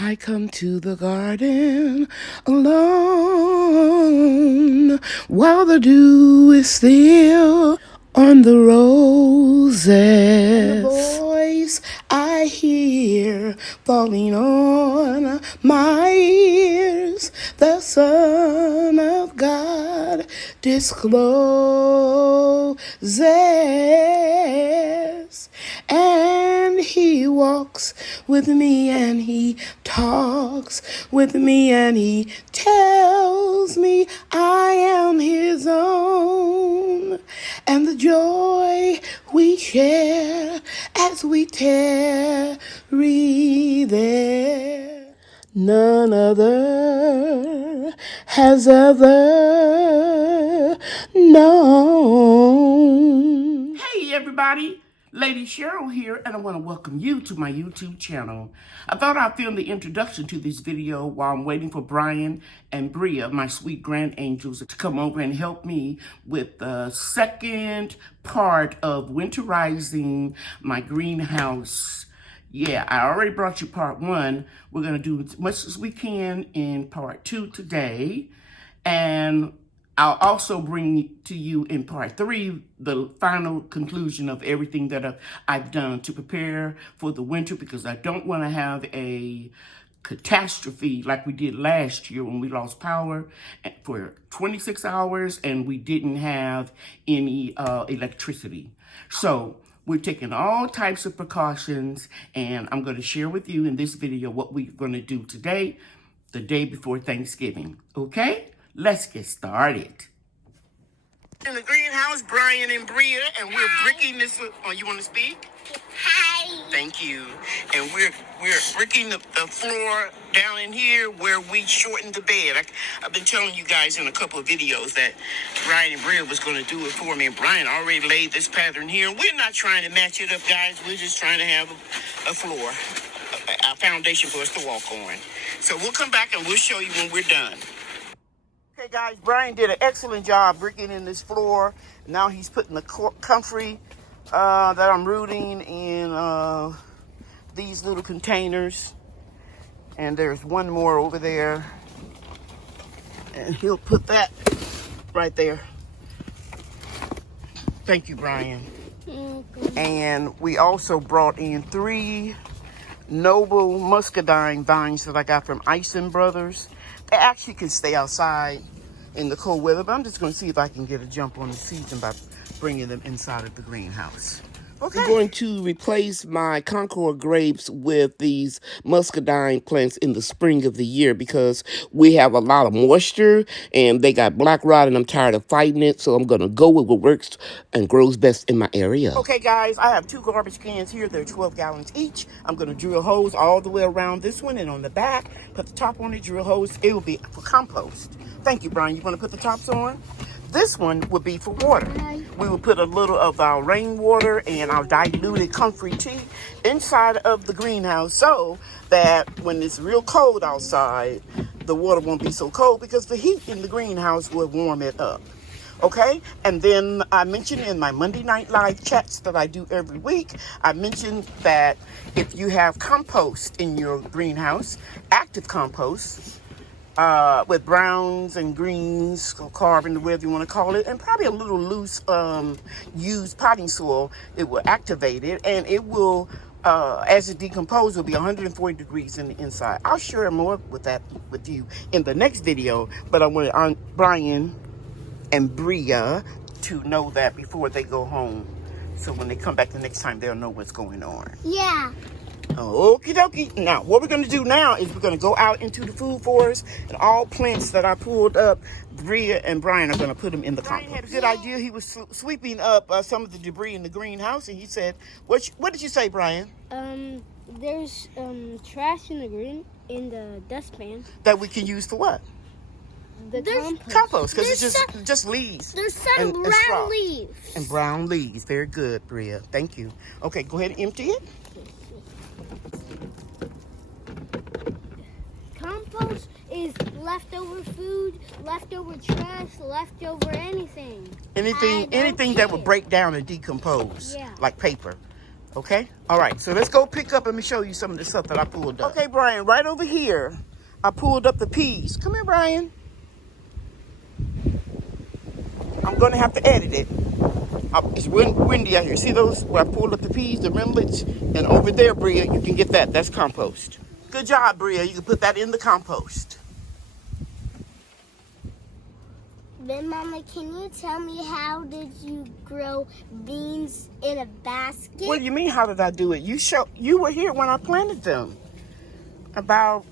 I come to the garden alone while the dew is still on the roses. And the voice I hear falling on my ears, the Son of God discloses. And he walks with me and he talks with me and he tells me I am his own. And the joy we share as we tarry there, none other has ever known. Hey everybody, Lady Cheryl here, and I want to welcome you to my YouTube channel. I thought I'd film the introduction to this video while I'm waiting for Brian and Bria, my sweet grandangels, to come over and help me with the second part of winterizing my greenhouse. Yeah, I already brought you part one. We're going to do as much as we can in part two today. And I'll also bring to you in part three the final conclusion of everything that I've done to prepare for the winter, because I don't want to have a catastrophe like we did last year when we lost power for 26 hours and we didn't have any electricity. So we're taking all types of precautions, and I'm going to share with you in this video what we're going to do today, the day before Thanksgiving. Okay? Let's get started. In the greenhouse, Brian and Bria, and we're bricking this. Oh, you want to speak? Hi. Thank you. And we're bricking the floor down in here where we shortened the bed. I've been telling you guys in a couple of videos that Brian and Bria was going to do it for me. And Brian already laid this pattern here. We're not trying to match it up, guys. We're just trying to have a floor, a foundation for us to walk on. So we'll come back and we'll show you when we're done. Okay, guys, Brian did an excellent job bricking in this floor. Now he's putting the comfrey that I'm rooting in these little containers. And there's one more over there. And he'll put that right there. Thank you, Brian. And we also brought in 3 noble muscadine vines that I got from Ison Brothers. They actually can stay outside in the cold weather, but I'm just going to see if I can get a jump on the season by bringing them inside of the greenhouse. Okay. I'm going to replace my Concord grapes with these muscadine plants in the spring of the year because we have a lot of moisture and they got black rot and I'm tired of fighting it. So I'm going to go with what works and grows best in my area. Okay, guys, I have 2 garbage cans here. They're 12 gallons each. I'm going to drill holes all the way around this one and on the back. Put the top on it, drill holes. It will be for compost. Thank you, Brian. You want to put the tops on? This one would be for water. We will put a little of our rainwater and our diluted comfrey tea inside of the greenhouse so that when it's real cold outside, the water won't be so cold because the heat in the greenhouse will warm it up. Okay? And then I mentioned in my Monday Night Live chats that I do every week, I mentioned that if you have compost in your greenhouse, active compost, with browns and greens, or carbon, whatever you want to call it, and probably a little loose used potting soil, it will activate it, and it will, as it decomposes, will be 140 degrees in the inside. I'll share more with that with you in the next video, but I want Brian and Bria to know that before they go home, so when they come back the next time, they'll know what's going on. Yeah. Okie dokie. Now, what we're going to do now is we're going to go out into the food forest, and all plants that I pulled up, Bria and Brian are going to put them in the compost. Brian had a good idea. He was sweeping up some of the debris in the greenhouse, and he said, what did you say, Brian? There's trash in the dustpan. That we can use for what? There's compost, because it's just leaves. There's some brown leaves. And brown leaves. Very good, Bria. Thank you. Okay, go ahead and empty it. Compost is leftover food, leftover trash, leftover anything. Anything that would break down and decompose, Yeah. like paper. Okay? All right, so let's go pick up and let me show you some of the stuff that I pulled up. Okay, Brian, right over here, I pulled up the peas. Come here, Brian. I'm going to have to edit it. It's windy out here. See those where I pulled up the peas, the rinlets? And over there, Bria, you can get that. That's compost. Good job, Bria. You can put that in the compost. Then, Mama, can you tell me how did you grow beans in a basket? What do you mean, how did I do it? You were here when I planted them. About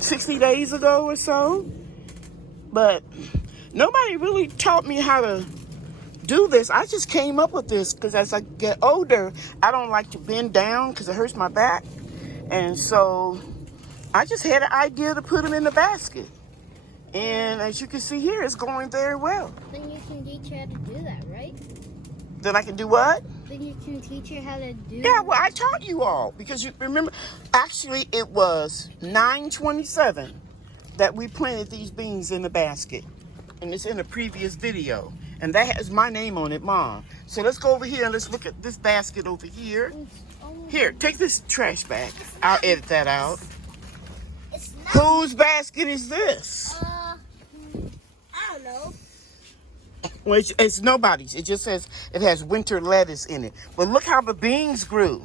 60 days ago or so. But nobody really taught me how to do this. I just came up with this because as I get older, I don't like to bend down because it hurts my back. And so I just had an idea to put them in the basket. And as you can see here, it's going very well. Then you can teach her how to do that, right? Then I can do what? Then you can teach her how to do Yeah, well, I taught you all. Because you remember, actually, it was 9/27 that we planted these beans in the basket. And it's in a previous video. And that has my name on it, Mom. So let's go over here and let's look at this basket over here. Here, take this trash bag. I'll edit that out. It's not. Whose basket is this? I don't know. Well, it's nobody's. It just says it has winter lettuce in it. But look how the beans grew.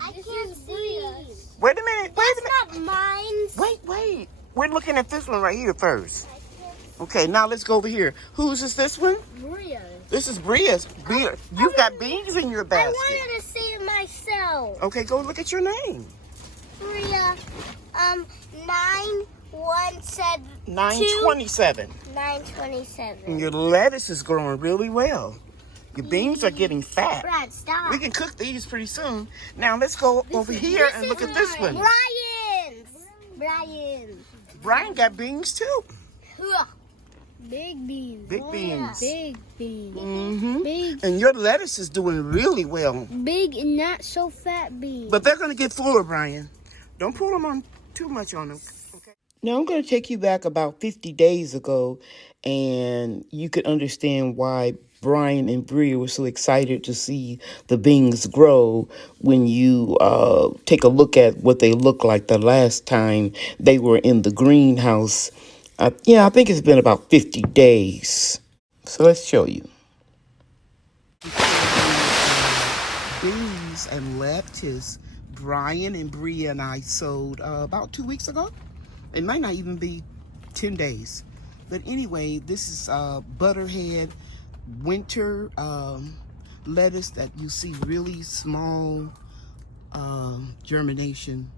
I can't see. Wait a minute. That's not mine. Wait. We're looking at this one right here first. Okay, now let's go over here. Whose is this one? Bria. This is Bria's. Bria, you've got beans in your basket. I wanted to see it myself. Okay, go look at your name. Bria, 917. 9/27. 9/27. And your lettuce is growing really well. Your beans are getting fat. Brad, stop. We can cook these pretty soon. Now let's go over here and look at this one. Brian's. Brian got beans too. Big beans. Big beans. Big beans. Mm-hmm. Big. And your lettuce is doing really well. Big and not so fat beans. But they're going to get fuller, Brian. Don't pull them on too much on them. Okay. Now I'm going to take you back about 50 days ago, and you could understand why Brian and Bria were so excited to see the beans grow when you take a look at what they look like the last time they were in the greenhouse. I think it's been about 50 days. So let's show you. Beans and lettuce Brian and Bria and I sowed about 2 weeks ago. It might not even be 10 days. But anyway, this is butterhead winter lettuce that you see really small germination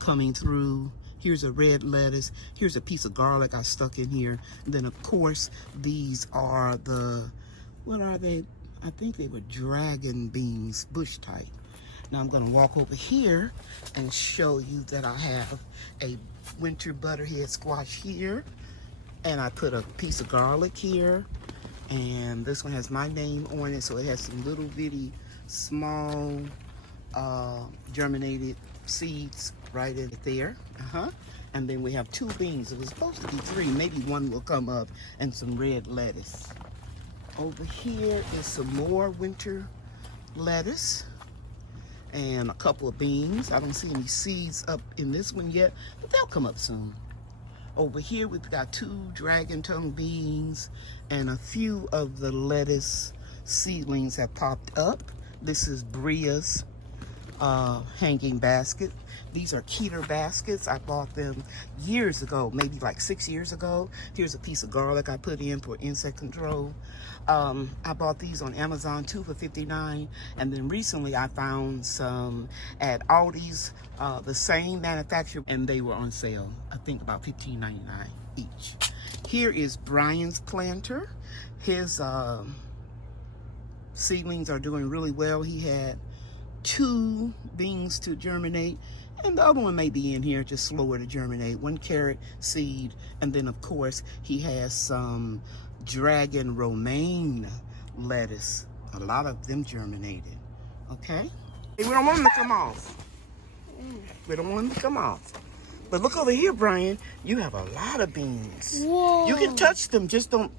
coming through. Here's a red lettuce. Here's a piece of garlic I stuck in here. And then, of course, these are what are they? I think they were dragon beans, bush type. Now I'm going to walk over here and show you that I have a winter butterhead squash here. And I put a piece of garlic here. And this one has my name on it, so it has some little bitty, small, germinated seeds right in there. And then we have 2 beans. It was supposed to be 3. Maybe 1 will come up, and some red lettuce. Over here is some more winter lettuce and a couple of beans. I don't see any seeds up in this one yet, but they'll come up soon. Over here we've got 2 dragon tongue beans, and a few of the lettuce seedlings have popped up. This is Bria's hanging basket. These are Keter baskets. I bought them years ago, maybe like 6 years ago. Here's a piece of garlic I put in for insect control. I bought these on Amazon too for $59. And then recently I found some at Aldi's, the same manufacturer, and they were on sale. I think about $15.99 each. Here is Brian's planter. His seedlings are doing really well. He had 2 beans to germinate, and the other one may be in here, just slower to germinate. 1 carrot seed, and then of course he has some dragon romaine lettuce. A lot of them germinated. Okay? Hey, we don't want them to come off. We don't want them to come off. But look over here, Brian. You have a lot of beans. Whoa. You can touch them, just don't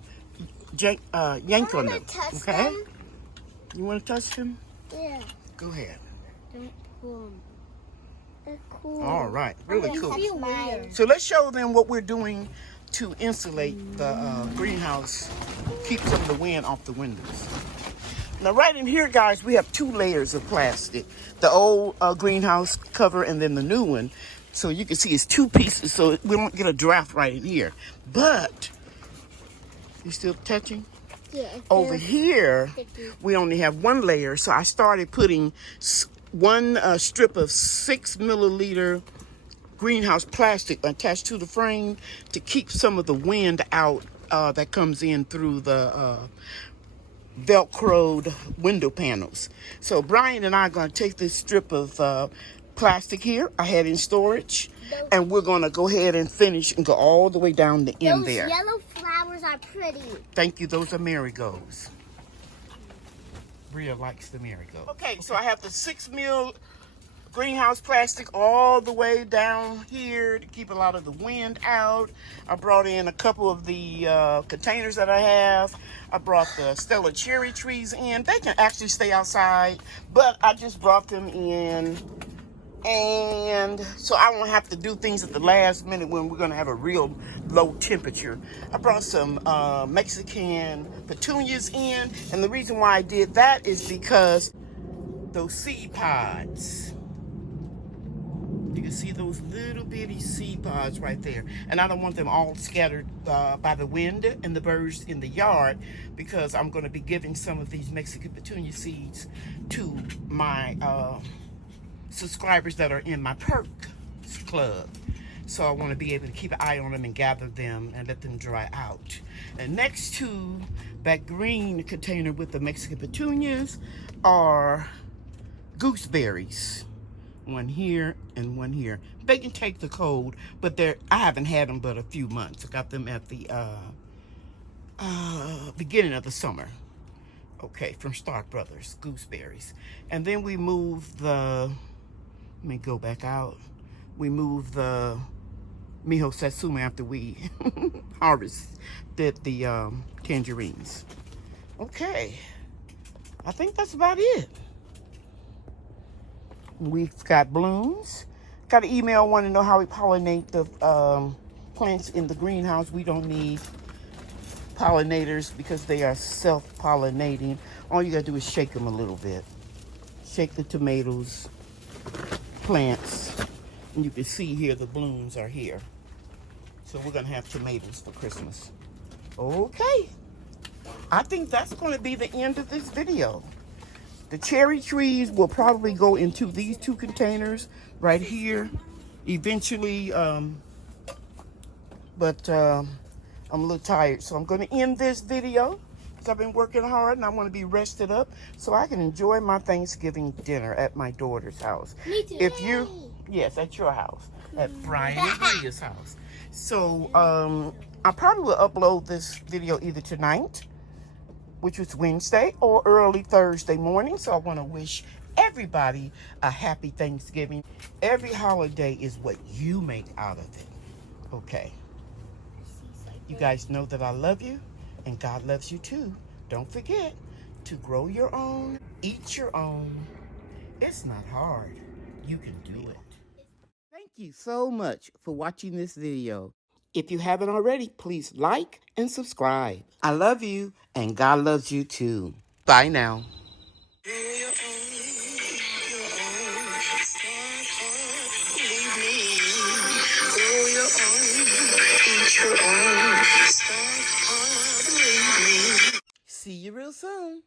yank on them. Touch okay? them. You want to touch them? Yeah. Go ahead. Don't pull them. They're cool. All right, really You cool. feel weird. So let's show them what we're doing to insulate the greenhouse, keep some of the wind off the windows. Now right in here, guys, we have 2 layers of plastic. The old greenhouse cover and then the new one. So you can see it's 2 pieces, so we don't get a draft right in here. But, you still touching? Yeah. Over here, sticky. we only have 1 layer, so I started putting one strip of 6 milliliter greenhouse plastic attached to the frame to keep some of the wind out that comes in through the Velcroed window panels. So Brian and I are going to take this strip of plastic here I had in storage, and we're going to go ahead and finish and go all the way down the end there. Those yellow flowers are pretty. Thank you. Those are marigolds. Bria likes the marigold. Okay, so I have the 6 mil greenhouse plastic all the way down here to keep a lot of the wind out. I brought in a couple of the containers that I have. I brought the Stella cherry trees in. They can actually stay outside, but I just brought them in. And so I won't have to do things at the last minute when we're going to have a real low temperature. I brought some Mexican petunias in. And the reason why I did that is because those seed pods. You can see those little bitty seed pods right there. And I don't want them all scattered by the wind and the birds in the yard, because I'm going to be giving some of these Mexican petunia seeds to my subscribers that are in my perk club. So I want to be able to keep an eye on them and gather them and let them dry out. And next to that green container with the Mexican petunias are gooseberries. One here and one here. They can take the cold, but I haven't had them but a few months. I got them at the beginning of the summer. Okay, from Stark Brothers, gooseberries. And then we moved let me go back out. We moved the Miho Satsuma after we harvested the tangerines. Okay, I think that's about it. We've got blooms. Got an email wanting to know how we pollinate the plants in the greenhouse. We don't need pollinators because they are self-pollinating. All you gotta do is shake them a little bit. Shake the tomatoes, plants, and you can see here the blooms are here. So we're gonna have tomatoes for Christmas. Okay, I think that's gonna be the end of this video. The cherry trees will probably go into these 2 containers right here eventually, but I'm a little tired, so I'm going to end this video because I've been working hard and I want to be rested up so I can enjoy my Thanksgiving dinner at my daughter's house. Me too. Yes, at your house, at Brian and Bria's house. So I probably will upload this video either tonight, which was Wednesday, or early Thursday morning. So I want to wish everybody a happy Thanksgiving. Every holiday is what you make out of it. Okay. You guys know that I love you, and God loves you too. Don't forget to grow your own, eat your own. It's not hard. You can do it. Thank you so much for watching this video. If you haven't already, please like and subscribe. I love you, and God loves you too. Bye now. See you real soon.